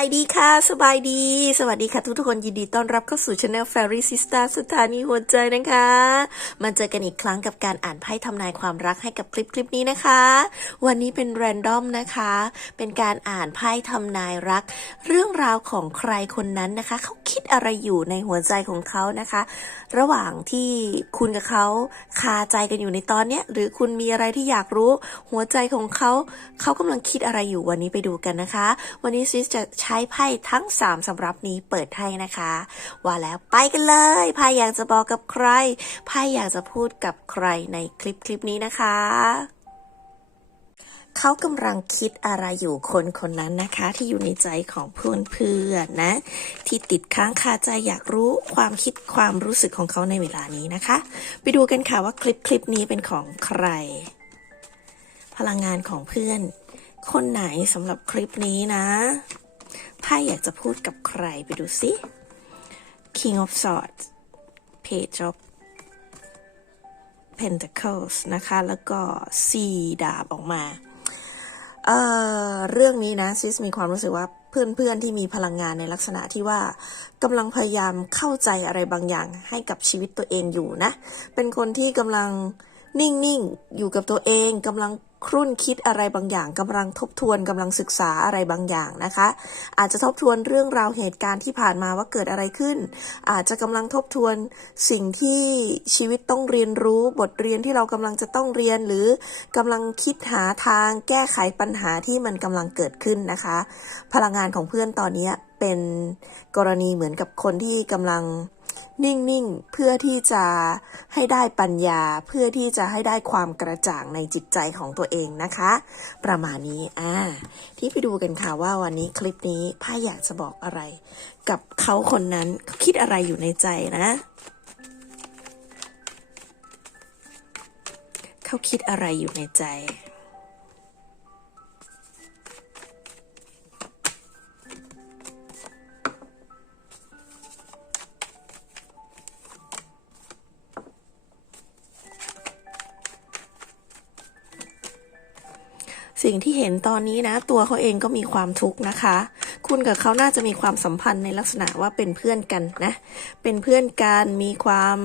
ายดีค่ะ สบายดี สวัสดีค่ะทุกทุกคนยินดีต้อนรับเข้าสู่ช anel Fairy Sister สถานีหัวใจนะคะ มาเจอกันอีกครั้งกับการอ่านไพ่ทำนายความรักให้กับคลิปคลิปนี้นะคะ วันนี้เป็นแรนดอมนะคะ เป็นการอ่านไพ่ทำนายรัก เรื่องราวของใครคนนั้นนะคะเขา คิดอะไรอยู่ในหัวใจของเขานะคะ ระหว่างที่คุณกับเขาคาใจกันอยู่ในตอนเนี้ยหรือคุณมีอะไรที่อยากรู้ หัวใจของเขาเขากำลังคิดอะไรอยู่วันนี้ไปดูกันนะคะ วันนี้ซิสจะใช้ไพ่ทั้ง 3สำรับนี้เปิดให้นะคะ ว่าแล้วไปกันเลยไพ่อยากจะบอกกับใครไพ่อยากจะพูดกับใครในคลิปคลิปนี้นะคะ เขากำลังคิดอะไรอยู่คนคนนั้นนะคะ ที่อยู่ในใจของเพื่อนเพื่อนนะ ที่ติดค้างคาใจอยากรู้ความคิดความรู้สึกของเขาในเวลานี้นะคะ ไปดูกันค่ะว่าคลิปคลิปนี้เป็นของใคร พลังงานของเพื่อน คนไหนสำหรับคลิปนี้นะไพ่อยากจะพูดกับใครไปดูสิ King of Swords Page of Pentacles นะคะ แล้วก็ C ดาบออกมา เอ่อเรื่องนี้นะซิสมีความรู้สึกว่าเพื่อนๆที่มีพลังงานในลักษณะที่ว่ากำลังพยายามเข้าใจอะไรบางอย่างให้กับชีวิตตัวเองอยู่นะ เป็นคนที่กำลัง นิ่งๆ อยู่กับตัวเองกำลังครุ่นคิดอะไรบางอย่างกำลังทบทวนกำลังศึกษาอะไรบางอย่างนะคะ อาจจะทบทวนเรื่องราวเหตุการณ์ที่ผ่านมาว่าเกิดอะไรขึ้น อาจจะกำลังทบทวนสิ่งที่ชีวิตต้องเรียนรู้บทเรียนที่เรากำลังจะต้องเรียนหรือกำลังคิดหาทางแก้ไขปัญหาที่มันกำลังเกิดขึ้นนะคะ พลังงานของเพื่อนตอนนี้เป็นกรณีเหมือนกับคนที่กำลัง นิ่ง ๆ เพื่อที่จะให้ได้ปัญญาเพื่อที่จะให้ได้ความกระจ่างในจิตใจของตัวเองนะคะ ประมาณนี้อ่าที่ไปดูกันค่ะว่าวันนี้คลิปนี้พ่าอยากจะบอกอะไร กับเขาคนนั้นเขาคิดอะไรอยู่ในใจนะเขาคิดอะไรอยู่ในใจ สิ่งที่เห็นตอนนี้นะ ตัวเขาเองก็มีความทุกข์นะคะ คุณกับเขาน่าจะมีความสัมพันธ์ในลักษณะว่าเป็นเพื่อนกันนะ เป็นเพื่อนกันมีความ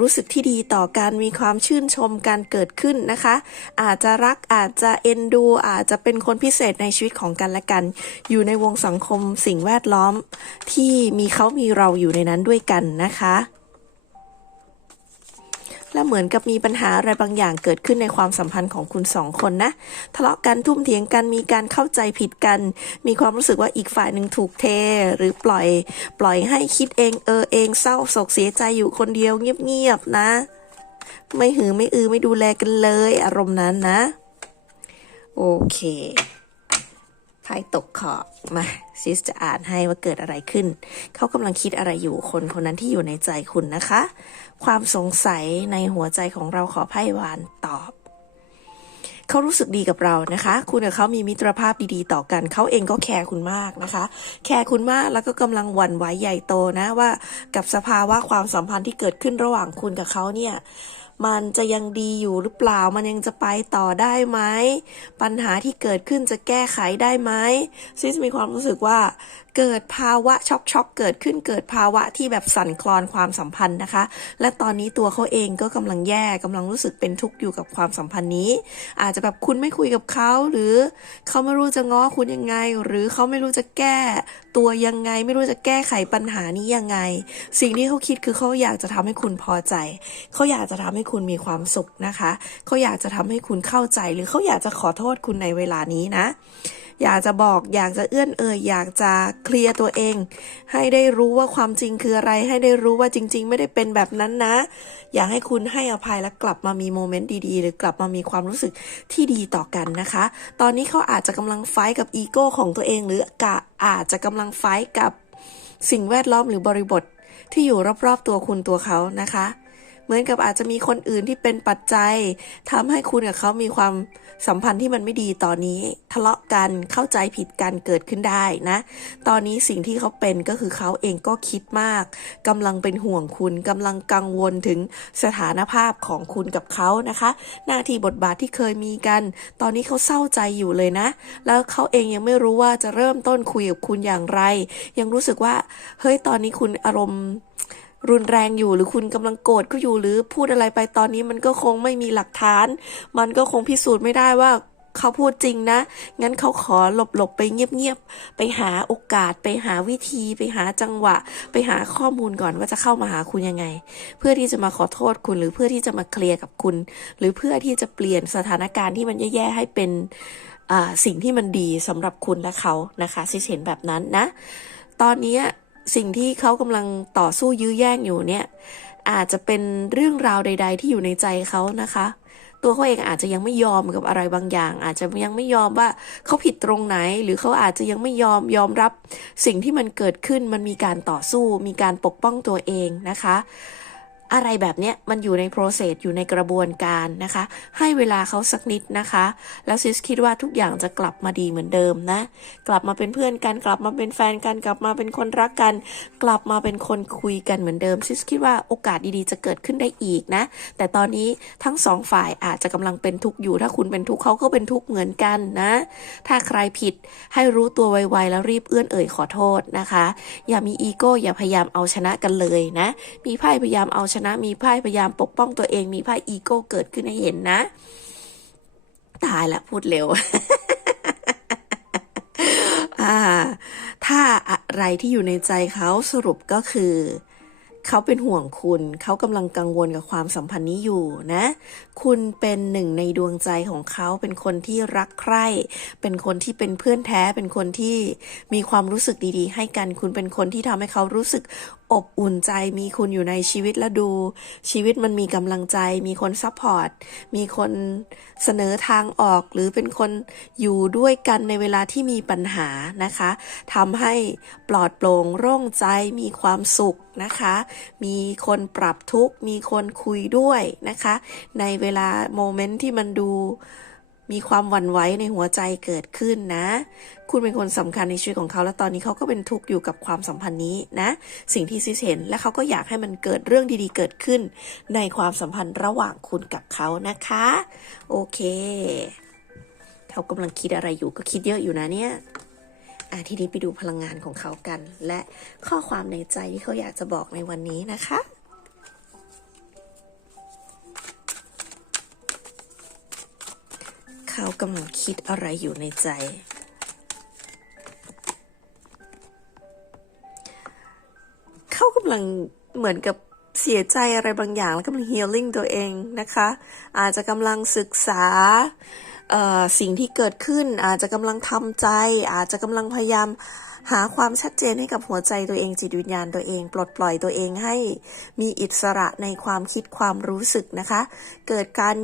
รู้สึกที่ดีต่อกันมีความชื่นชมการเกิดขึ้นนะคะ อาจจะรักอาจจะเอ็นดู อาจจะเป็นคนพิเศษในชีวิตของกันและกัน อยู่ในวงสังคมสิ่งแวดล้อมที่มีเขามีเราอยู่ในนั้นด้วยกันนะคะ และเหมือนกับมีปัญหาอะไรบางอย่างเกิดขึ้นในความสัมพันธ์ของคุณสองคนนะ ทะเลาะกันทุ่มเถียงกันมีการเข้าใจผิดกัน มีความรู้สึกว่าอีกฝ่ายหนึ่งถูกเท หรือปล่อยปล่อยให้คิดเองเออเองเศร้าโศกเสียใจอยู่คนเดียวเงียบๆนะ ไม่หือไม่อือไม่ดูแลกันเลย อารมณ์นั้นนะ โอเคไพ่ตกขอบมา ซิสจะอ่านให้ว่าเกิดอะไรขึ้น เขากำลังคิดอะไรอยู่คนคนนั้นที่อยู่ในใจคุณนะคะ ความสงสัยในหัวใจของเราขอไพ่วานตอบ เขารู้สึกดีกับเรานะคะ คุณกับเขามีมิตรภาพดีๆ ต่อกัน เขาเองก็แคร์คุณมากนะคะ แคร์คุณมากแล้วก็กำลังหวั่นไหวใหญ่โตนะว่า กับสภาวะความสัมพันธ์ที่เกิดขึ้นระหว่างคุณกับเขาเนี่ย มันจะยังดีอยู่หรือเปล่า มันยังจะไปต่อได้ไหม ปัญหาที่เกิดขึ้นจะแก้ไขได้ไหมซิสมีความรู้สึกว่า เกิดภาวะช็อกช็อกเกิดขึ้นเกิดภาวะที่แบบสั่นคลอนความสัมพันธ์นะคะ และตอนนี้ตัวเขาเองก็กำลังแย่กำลังรู้สึกเป็นทุกข์อยู่กับความสัมพันธ์นี้ อาจจะแบบคุณไม่คุยกับเขาหรือเขาไม่รู้จะง้อคุณยังไง หรือเขาไม่รู้จะแก้ ตัวยังไง ไม่รู้จะแก้ไขปัญหานี้ยังไง สิ่งที่เขาคิดคือเขาอยากจะทำให้คุณพอใจ เขาอยากจะทำให้คุณมีความสุขนะคะ เขาอยากจะทำให้คุณเข้าใจหรือเขาอยากจะขอโทษคุณในเวลานี้นะ อยากจะบอก อยากจะเอื้อนเอ่ยอยากจะเคลียร์ตัวเอง ให้ได้รู้ว่าความจริงคืออะไร ให้ได้รู้ว่าจริง ๆ ไม่ได้เป็นแบบนั้นนะ อยากให้คุณให้อภัยและกลับมามีโมเมนต์ดีๆ หรือกลับมามีความรู้สึกที่ดีต่อกันนะคะ ตอนนี้เขาอาจจะกำลังไฟกับอีโก้ของตัวเอง หรือกะอาจจะกำลังไฟกับสิ่งแวดล้อมหรือบริบทที่อยู่รอบๆตัวคุณตัวเขานะคะ เหมือนกับอาจจะมีคนอื่นที่เป็นปัจจัยทำให้คุณกับเขามีความสัมพันธ์ที่มันไม่ดีตอนนี้ ทะเลาะกันเข้าใจผิดกันเกิดขึ้นได้นะ ตอนนี้สิ่งที่เขาเป็นก็คือเขาเองก็คิดมากกำลังเป็นห่วงคุณกำลังกังวลถึงสถานภาพของคุณกับเขานะคะ หน้าที่บทบาทที่เคยมีกัน ตอนนี้เขาเศร้าใจอยู่เลยนะ แล้วเขาเองยังไม่รู้ว่าจะเริ่มต้นคุยกับคุณอย่างไร ยังรู้สึกว่าเฮ้ยตอนนี้คุณอารมณ์ รุนแรงอยู่หรือคุณกำลังโกรธก็อยู่หรือพูดอะไรไปตอนนี้มันก็คงไม่มีหลักฐาน มันก็คงพิสูจน์ไม่ได้ว่าเขาพูดจริงนะ งั้นเขาขอหลบๆไปเงียบๆ ไปหาโอกาส ไปหาวิธี ไปหาจังหวะ ไปหาข้อมูลก่อนว่าจะเข้ามาหาคุณยังไง เพื่อที่จะมาขอโทษคุณ หรือเพื่อที่จะมาเคลียร์กับคุณ หรือเพื่อที่จะเปลี่ยนสถานการณ์ที่มันแย่ๆ ให้เป็นสิ่งที่มันดีสำหรับคุณและเขานะคะซิเห็นแบบนั้นนะ ตอนนี้ สิ่งที่เขากำลังต่อสู้ยื้อแย่งอยู่เนี่ย อาจจะเป็นเรื่องราวใด ๆ ที่อยู่ในใจเขานะคะ ตัวเขาเองอาจจะยังไม่ยอมกับอะไรบางอย่าง อาจจะยังไม่ยอมว่าเขาผิดตรงไหน หรือเขาอาจจะยังไม่ยอมยอมรับ สิ่งที่มันเกิดขึ้นมันมีการต่อสู้ มีการปกป้องตัวเองนะคะ อะไรแบบเนี้ยมันอยู่ใน process อยู่ในกระบวนการนะคะ ให้เวลาเขาสักนิดนะคะ แล้วซิสคิดว่าทุกอย่างจะกลับมาดีเหมือนเดิมนะ กลับมาเป็นเพื่อนกันกลับมาเป็นแฟนกันกลับมาเป็นคนรักกัน กลับมาเป็นคนคุยกันเหมือนเดิมซิสคิดว่าโอกาสดีๆ จะเกิดขึ้นได้อีกนะ แต่ตอนนี้ทั้งสองฝ่ายอาจจะกำลังเป็นทุกข์อยู่ ถ้าคุณเป็นทุกข์เขาก็เป็นทุกข์เหมือนกันนะ ถ้าใครผิดให้รู้ตัวไวๆแล้วรีบเอื้อนเอ่ยขอโทษนะคะ อย่ามีอีโก้อย่าพยายามเอาชนะกันเลยนะ มีไพ่พยายามเอาชนะมีไพ่พยายามปกป้องตัวเองมีไพ่อีโก้เกิดขึ้นให้เห็นนะ ตายละพูดเร็วถ้าอะไรที่อยู่ในใจเขาสรุปก็คือ เขาเป็นห่วงคุณ เขากำลังกังวลกับความสัมพันธ์นี้อยู่นะ คุณเป็นหนึ่งในดวงใจของเขา เป็นคนที่รักใคร่ เป็นคนที่เป็นเพื่อนแท้ เป็นคนที่มีความรู้สึกดีๆ ให้กัน คุณเป็นคนที่ทำให้เขารู้สึกอบอุ่นใจ มีคุณอยู่ในชีวิตและดู ชีวิตมันมีกำลังใจ มีคนซัพพอร์ต มีคนเสนอทางออก หรือเป็นคนอยู่ด้วยกันในเวลาที่มีปัญหานะคะทำให้ปลอดโปร่งโล่งใจ มีความสุขนะคะมีคนปรับทุกข์มีคนคุยด้วยนะคะ ในเวลาโมเมนต์ที่มันดูมีความหวั่นไหวในหัวใจเกิดขึ้นนะ คุณเป็นคนสำคัญในชีวิตของเขา และตอนนี้เขาก็เป็นทุกข์อยู่กับความสัมพันธ์นี้นะ สิ่งที่ซิสเห็น และเขาก็อยากให้มันเกิดเรื่องดีๆเกิดขึ้น ในความสัมพันธ์ระหว่างคุณกับเขานะคะ โอเค เขากำลังคิดอะไรอยู่ก็คิดเยอะอยู่นะเนี่ย อะทีนี้ไปดูพลังงานของเขากัน และข้อความในใจที่เขาอยากจะบอกในวันนี้นะคะเขากำลังคิดอะไรอยู่ในใจ เขากำลังเหมือนกับเสียใจอะไรบางอย่าง แล้วกำลัง healing ตัวเองนะคะ อาจจะกำลังศึกษา สิ่งที่เกิดขึ้นอาจจะกำลังทำใจ อาจจะกำลังพยายามหาความชัดเจนให้กับหัวใจตัวเองจิตวิญญาณตัวเอง ปลดปล่อยตัวเองให้มีอิสระในความคิดความรู้สึกนะคะ เกิดการ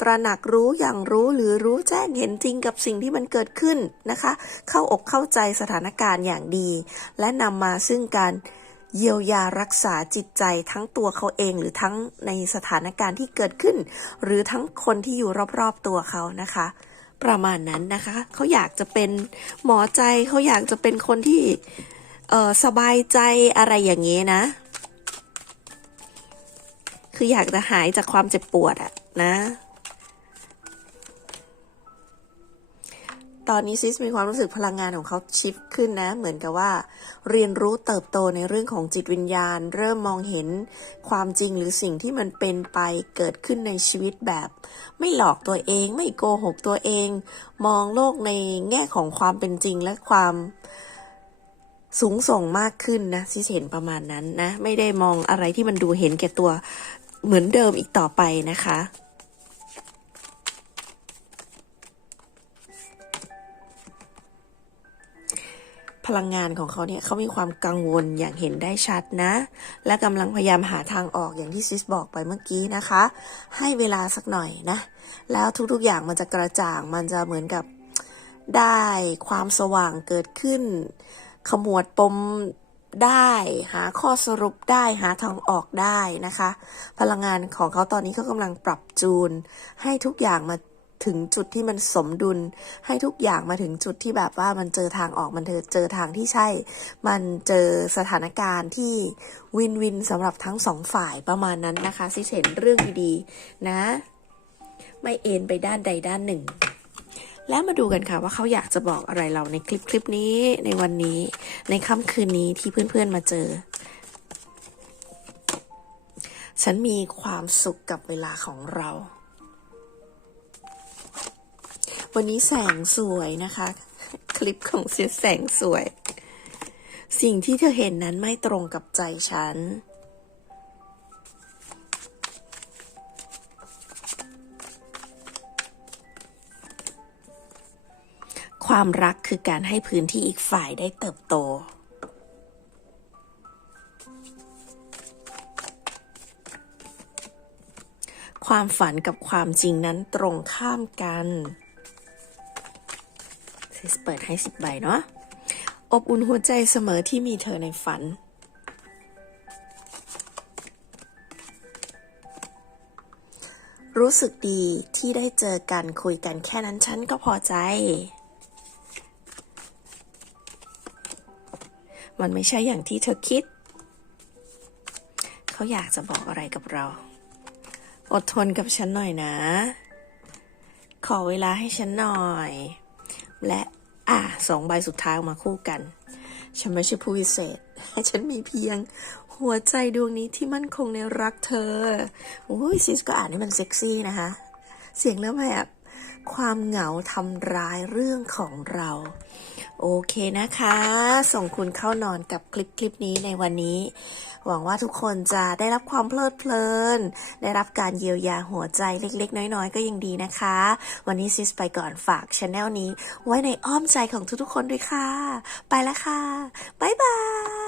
ตระหนักรู้อย่างรู้หรือรู้แจ้งเห็นจริงกับสิ่งที่มันเกิดขึ้นนะคะ เข้าอกเข้าใจสถานการณ์อย่างดี และนำมาซึ่งการ เยียวยารักษาจิตใจทั้งตัวเขาเอง หรือทั้งในสถานการณ์ที่เกิดขึ้น หรือทั้งคนที่อยู่รอบๆตัวเขานะคะ ประมาณนั้นนะคะ เขาอยากจะเป็นหมอใจเขาอยากจะเป็นคนที่สบายใจอะไรอย่างนี้นะ คืออยากจะหายจากความเจ็บปวดอะนะ ตอนนี้ซิสมีความรู้สึกพลังงานของเขาชิฟขึ้นนะ เหมือนกับว่า เรียนรู้เติบโตในเรื่องของจิตวิญญาณ เริ่มมองเห็นความจริงหรือสิ่งที่มันเป็นไปเกิดขึ้นในชีวิตแบบ ไม่หลอกตัวเอง ไม่โกหกตัวเอง มองโลกในแง่ของความเป็นจริงและความสูงส่งมากขึ้นนะซิสเห็นประมาณนั้นนะ ไม่ได้มองอะไรที่มันดูเห็นแก่ตัวเหมือนเดิมอีกต่อไปนะคะ พลังงานของเขาเนี่ยเขามีความกังวลอย่างเห็นได้ชัดนะ และกำลังพยายามหาทางออกอย่างที่ซิสบอกไปเมื่อกี้นะคะ ให้เวลาสักหน่อยนะ แล้วทุกๆอย่างมันจะกระจ่างมันจะเหมือนกับได้ความสว่างเกิดขึ้น ขมวดปมได้หาข้อสรุปได้หาทางออกได้นะคะ พลังงานของเขาตอนนี้เขากำลังปรับจูน ให้ทุกอย่างมา ถึงจุดที่มันสมดุล ให้ทุกอย่างมาถึงจุดที่แบบว่ามันเจอทางออกมันเจอเจอทางที่ใช่ มันเจอสถานการณ์ที่วินวินสำหรับทั้งสองฝ่ายประมาณนั้นนะคะซิเห็นเรื่องดีๆนะ ไม่เอ็นไปด้านใดด้านหนึ่งแล้วมาดูกันค่ะว่าเขาอยากจะบอกอะไรเราในคลิปคลิปนี้ในวันนี้ ในค่ำคืนนี้ที่เพื่อนๆมาเจอ ฉันมีความสุขกับเวลาของเรา วันนี้แสงสวยนะคะ คลิปของเสียแสงสวย สิ่งที่เธอเห็นนั้นไม่ตรงกับใจฉัน ความรักคือการให้พื้นที่อีกฝ่ายได้เติบโตความฝันกับความจริงนั้นตรงข้ามกัน เปิดให้สิบใบเนาะ อบอุ่นหัวใจเสมอที่มีเธอในฝัน รู้สึกดีที่ได้เจอกันคุยกันแค่นั้นฉันก็พอใจ มันไม่ใช่อย่างที่เธอคิด เขาอยากจะบอกอะไรกับเรา อดทนกับฉันหน่อยนะขอเวลาให้ฉันหน่อย และ อะสองใบสุดท้ายออกมาคู่กัน ฉันไม่ใช่ผู้พิเศษ ฉันมีเพียง หัวใจดวงนี้ที่มั่นคงในรักเธอโอ้ยซิสก็อ่านให้มันเซ็กซี่นะคะ เสียงเริ่มแบบ ความเหงาทำร้ายเรื่องของเรา โอเคนะคะ ส่งคุณเข้านอนกับคลิปคลิปนี้ในวันนี้ หวังว่าทุกคนจะได้รับความเพลิดเพลิน ได้รับการเยียวยาหัวใจเล็ก ๆ น้อย ๆ ก็ยังดีนะคะ วันนี้ซิสไปก่อนฝากช anel นี้ ไว้ในอ้อมใจของทุกๆคนด้วยค่ะ ไปแล้วค่ะ บ๊ายบาย